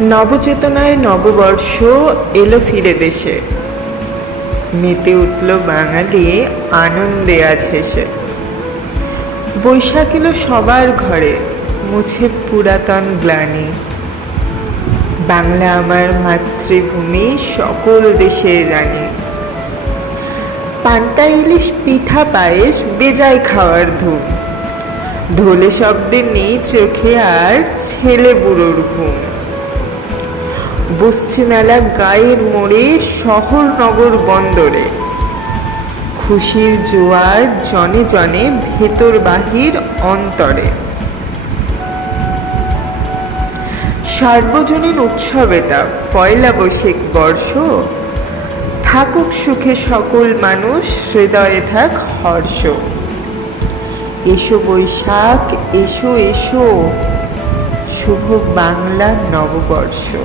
নবচেতনায় নববর্ষ এলো ফিরে দেশে। মেতে উঠল বাঙালি আনন্দে আজ হেসে। বৈশাখ এলো সবার ঘরে, মুছে পুরাতন গ্লানি। বাংলা আমার মাতৃভূমি, সকল দেশের রানী। পান্তা ইলিশ, পিঠা, পায়েস, বেজায় খাওয়ার ধুম ঢোলে শব্দে নেই চোখে আর ছেলে বুড়োর ঘুম। বসছে গায়ের মোড়ে শহর নগর বন্দরে। খুশির জোয়ার জনে জনে ভেতর বাহির অন্তরে। সার্বজনীন উৎসব এটা, পয়লা বৈশাখ বর্ষ। থাকুক সুখে সকল মানুষ, হৃদয়ে থাক হর্ষ। এসো বৈশাখ, এসো এসো। শুভ বাংলা নববর্ষ।